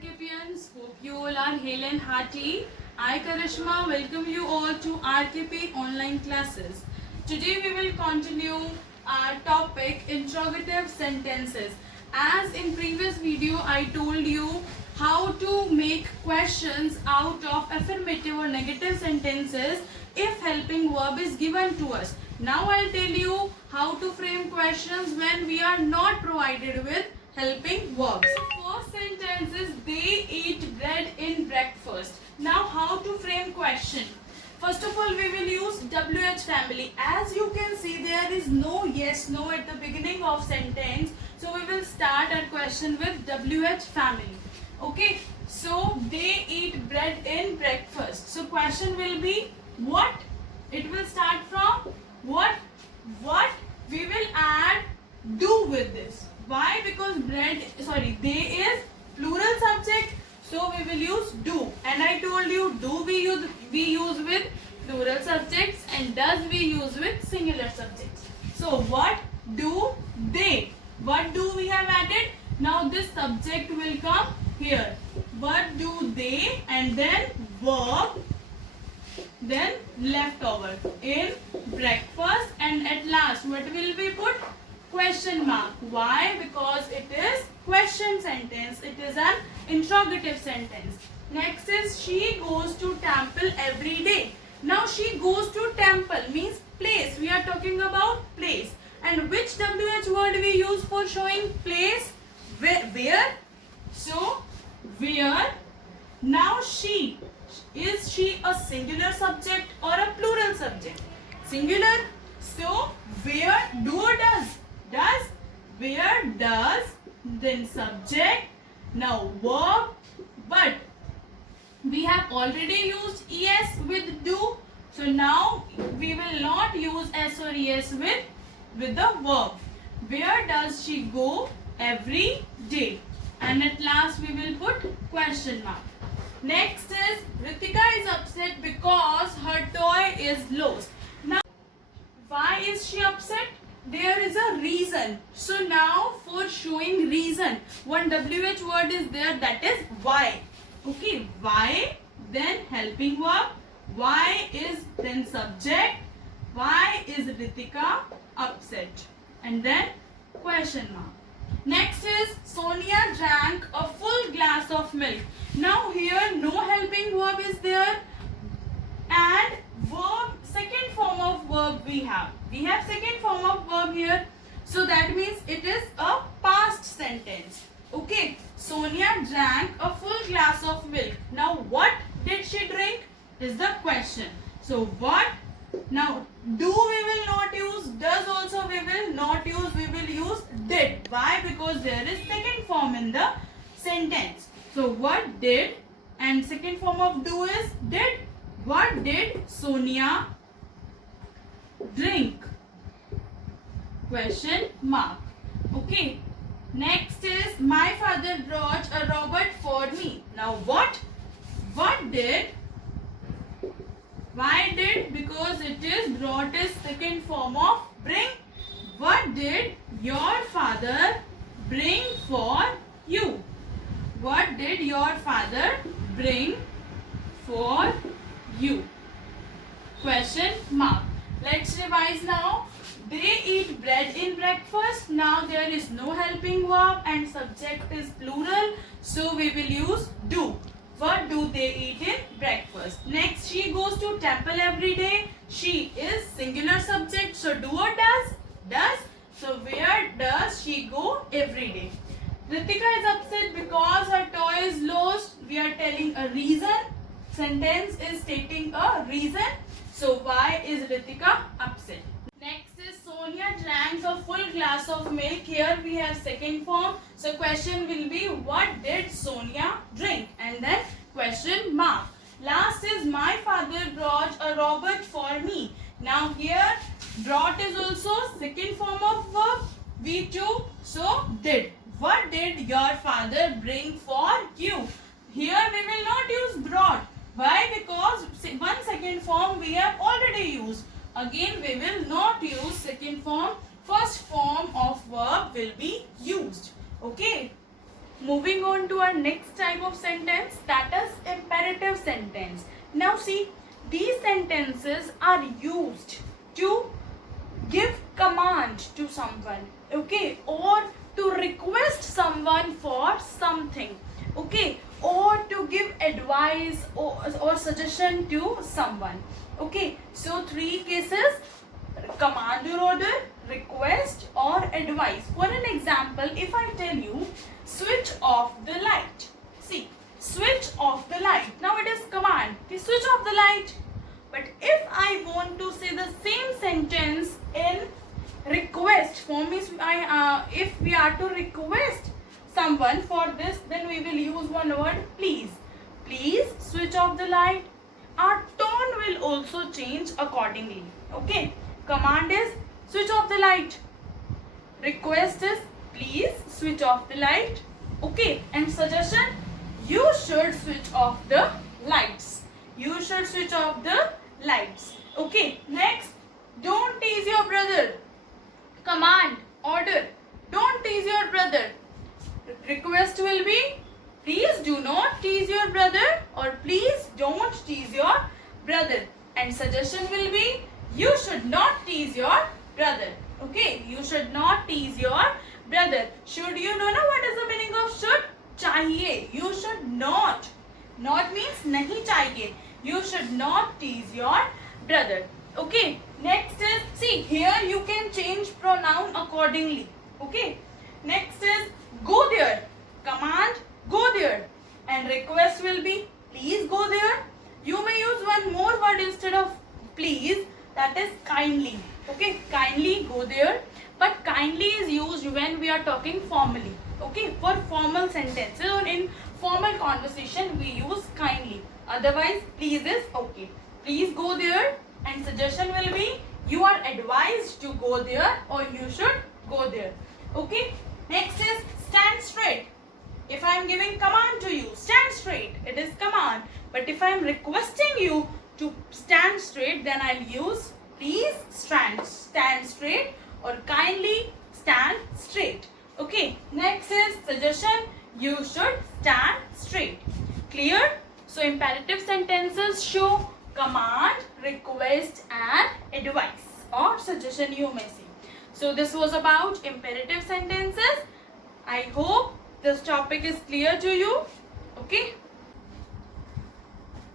RKPians, hope you all are hale and hearty. I, Karishma, welcome you all to RKP online classes. Today we will continue our topic interrogative sentences. As in previous video, I told you how to make questions out of affirmative or negative sentences if helping verb is given to us. Now I'll tell you how to frame questions when we are not provided with helping verbs. First sentence is they eat bread in breakfast. Now how to frame question? First of all, we will use WH family. As you can see, there is no yes, no at the beginning of sentence. So we will start our question with WH family. Okay, so they eat bread in breakfast. So question will be what? It will start from what? What? We will add do with this. Why? Because they is plural subject. So we will use do. And I told you do we use with plural subjects and does we use with singular subjects. So what do they? What do we have added? Now this subject will come here. What do they? And then verb. Then leftover in breakfast, and at last what will we put? Question mark. Why? Because it is question sentence. It is an interrogative sentence. Next is she goes to temple every day. Now she goes to temple means place. We are talking about place. And which WH word we use for showing place? Where? So where. Now she. Is she a singular subject or a plural subject? Singular. So where do or does? Does. Where does. Then subject. Now verb. But we have already used es with do. So now we will not use s or es with the verb. Where does she go every day? And at last we will put question mark. Next is Ritika is upset because her toy is lost. Now, why is she upset? There is a reason. So now for showing reason, one WH word is there, that is why. Okay, why, then helping verb. Why is then subject. Why is Ritika upset? And then question mark. Next is Sonia drank a full glass of milk. Now here no helping verb is there and verb, second form of verb we have. We have second form of verb here. So that means it is a past sentence. Okay. Sonia drank a full glass of milk. Now what did she drink is the question. So what? Now do we will not use, does also we will not use, we will use did. Why? Because there is second form in the sentence. So what did, and second form of do is did. What did Sonia drink? Question mark. Okay. Next is my father brought a robot for me. Now what? What did? Why did? Because it is brought is second form of bring. What did your father bring for you? What did your father bring for you? Question mark. Let's revise now. They eat bread in breakfast. Now there is no helping verb and subject is plural. So we will use do. What do they eat in breakfast? Next, she goes to temple every day. She is singular subject. So do or does? Does. So where does she go every day? Ritika is upset because her toy is lost. We are telling a reason. Sentence is stating a reason. So why is Ritika upset? Next is Sonia drank a full glass of milk. Here we have second form. So question will be what did Sonia drink? And then question mark. Last is my father brought a robot for me. Now here brought is also second form of verb. V2. So did. What did your father bring for you? Here we will not use brought. Why? Because one second form we have already used. Again we will not use second form. First form of verb will be used. Okay. moving on to our next type of sentence, that is imperative sentence. Now see, these sentences are used to give command to someone, okay, or to request someone for something, okay, or to give advice or suggestion to someone, okay. So three cases: command or order, request or advice. For an example, if I tell you switch off the light, see, switch off the light, now it is command, switch off the light. But if I want to say the same sentence in request form, means if we are to request someone for this, then we will use one word, please. Please switch off the light. Our tone will also change accordingly, okay. Command is switch off the light. Request is please switch off the light, okay. And suggestion, you should switch off the lights. You should switch off the lights, okay. Next, don't tease your brother. Command, order, don't tease your brother. Request will be please do not tease your brother, or please don't tease your brother. And suggestion will be you should not tease your brother, okay. You should not tease your brother. Should, you know what is the meaning of should? Chahiye. You should not. Not means nahi chahiye. You should not tease your brother, okay. Next is, see, here you can change pronoun accordingly, okay. Next is go there. Command, go there. And request will be please go there. You may use one more word instead of please, that is kindly, okay. Kindly go there. But kindly is used when we are talking formally, okay. For formal sentences or in formal conversation we use kindly. Otherwise please is okay. Please go there. And suggestion will be you are advised to go there, or you should go there, okay. Next is stand straight. If I am giving command to you, stand straight, it is command. But if I am requesting you to stand straight, then I'll use please stand straight, or kindly stand straight, okay. Next is suggestion, you should stand straight. Clear? So imperative sentences show command, request and advice or suggestion, you may say. So this was about imperative sentences. I hope this topic is clear to you, okay.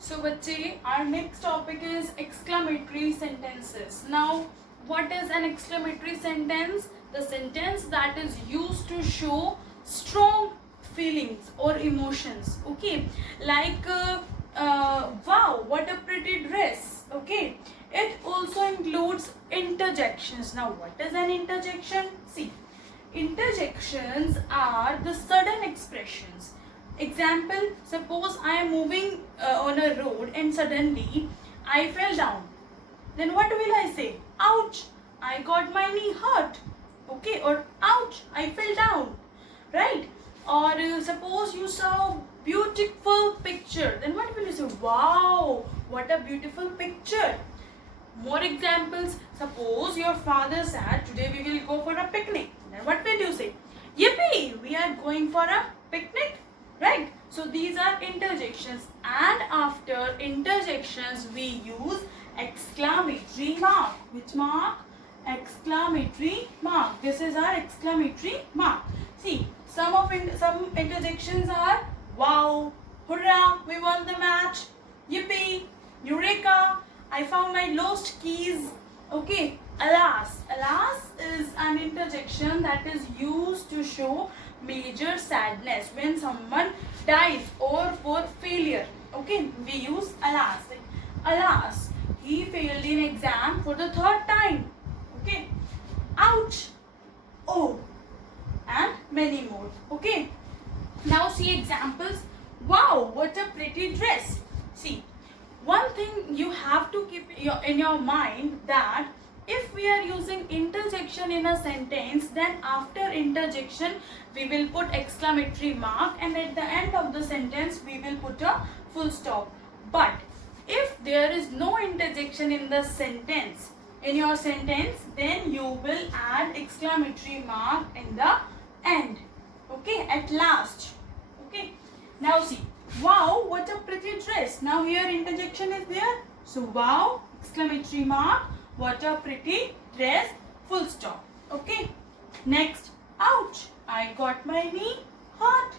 So bachche, our next topic is exclamatory sentences. Now what is an exclamatory sentence? The sentence that is used to show strong feelings or emotions, okay. Like wow, what a pretty dress, okay. It also includes interjections. Now what is an interjection? See, interjections are the sudden expressions. Example, suppose I am moving on a road and suddenly I fell down. Then what will I say? Ouch, I got my knee hurt, okay. Or ouch, I fell down, right. Or suppose you saw beautiful picture, then what will you say? Wow, what a beautiful picture. More examples, suppose your father said today we will go for a picnic, then what will you say? Yippee, we are going for a picnic, right. So these are interjections, and after interjections we use exclamatory mark. Which mark? Exclamatory mark. This is our exclamatory mark. See, some interjections are wow, hurrah, we won the match, yippee, eureka, I found my lost keys, okay. Alas. Alas is an interjection that is used to show major sadness when someone dies or for failure, okay. We use alas. Like, alas, he failed in exam for the third time, okay. Ouch, oh, and many more, okay. Now see examples. Wow, what a pretty dress. See, one thing you have to keep in your mind, that if we are using interjection in a sentence, then after interjection we will put exclamatory mark, and at the end of the sentence we will put a full stop. But if there is no interjection in the sentence, in your sentence, then you will add exclamatory mark in the end, okay. At last, Okay. Now see, wow, what a pretty dress. Now here interjection is there. So wow, exclamatory mark, what a pretty dress, full stop. Okay. Next, ouch, I got my knee hurt.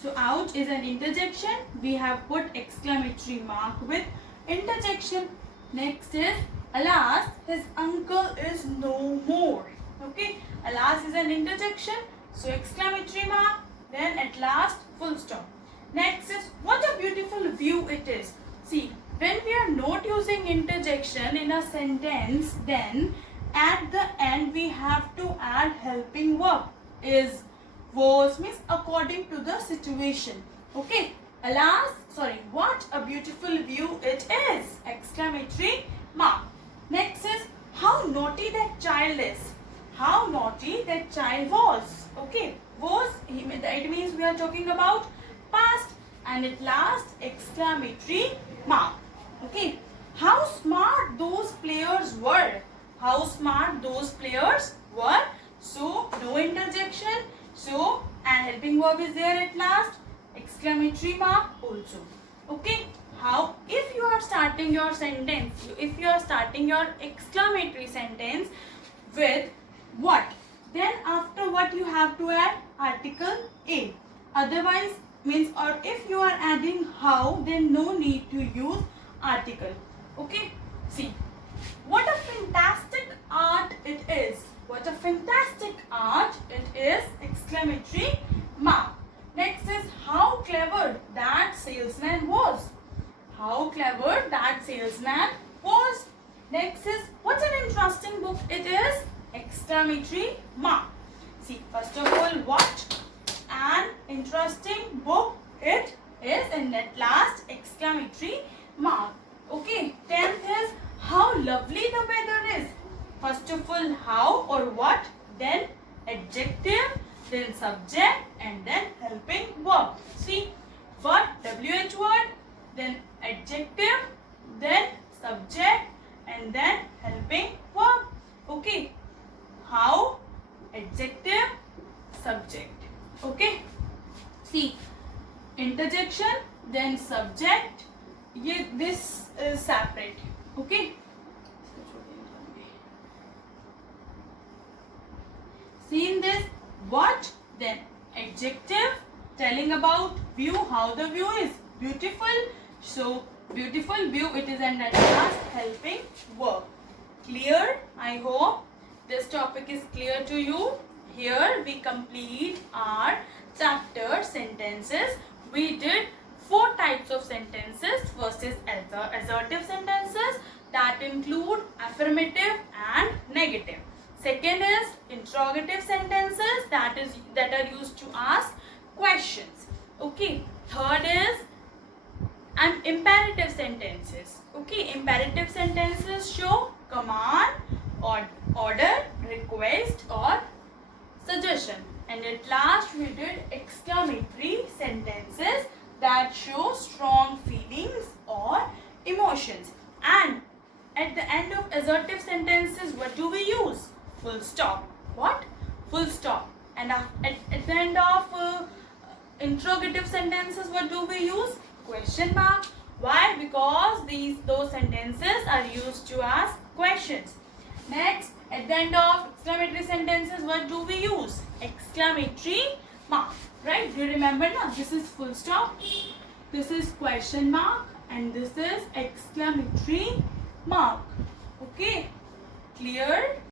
So ouch is an interjection. We have put exclamatory mark with interjection. Next is alas, his uncle is no more. Okay, alas is an interjection. So exclamatory mark, then at last full stop. Next is what a beautiful view it is. See, when we are not using interjection in a sentence, then at the end we have to add helping verb. Is, was, means according to the situation. Okay, alas, sorry, what a beautiful view it is, exclamatory mark. Next is how naughty that child is. How naughty that child was. Okay, was, it means we are talking about past, and at last exclamatory mark. Okay, how smart those players were. How smart those players were. So no interjection. So and helping verb is there at last. Exclamatory mark also. Okay. How, if you are starting your sentence, if you are starting your exclamatory sentence with what, then after what you have to add article a. Otherwise means, or if you are adding how, then no need to use article. Okay. See, what a fantastic art it is. What a fantastic art it is, exclamatory mark. Next is how clever that salesman was. How clever that salesman was. Next is what an interesting book it is, exclamatory mark. See, first of all, what an interesting book it is, and at last exclamatory mark. Okay, 10th is how lovely the weather is. First of all, how or what, then adjective, then subject, and then helping verb. See, what, WH word, then adjective, then subject, and then helping verb. Okay, how, adjective, subject. Okay, see, interjection, then subject. This is separate. Okay. See in this, what, then adjective, telling about view, how the view is beautiful. So beautiful view it is, and at last helping verb. Clear? I hope this topic is clear to you. Here we complete our chapter sentences. We did 4 types of sentences. First is assertive sentences that include affirmative and negative. Second is interrogative sentences that are used to ask questions. Okay. Third is imperative sentences. Okay. Imperative sentences show command, or order, request, or suggestion. And at last we did exclamatory sentences that show strong feelings or emotions. And at the end of assertive sentences, what do we use? Full stop. What? Full stop. And at the end of interrogative sentences, what do we use? Question mark. Why? Because those sentences are used to ask questions. Next, at the end of exclamatory sentences, what do we use? Exclamatory mark. Right? Do you remember now? This is full stop. This is question mark. And this is exclamatory mark. Okay. Clear?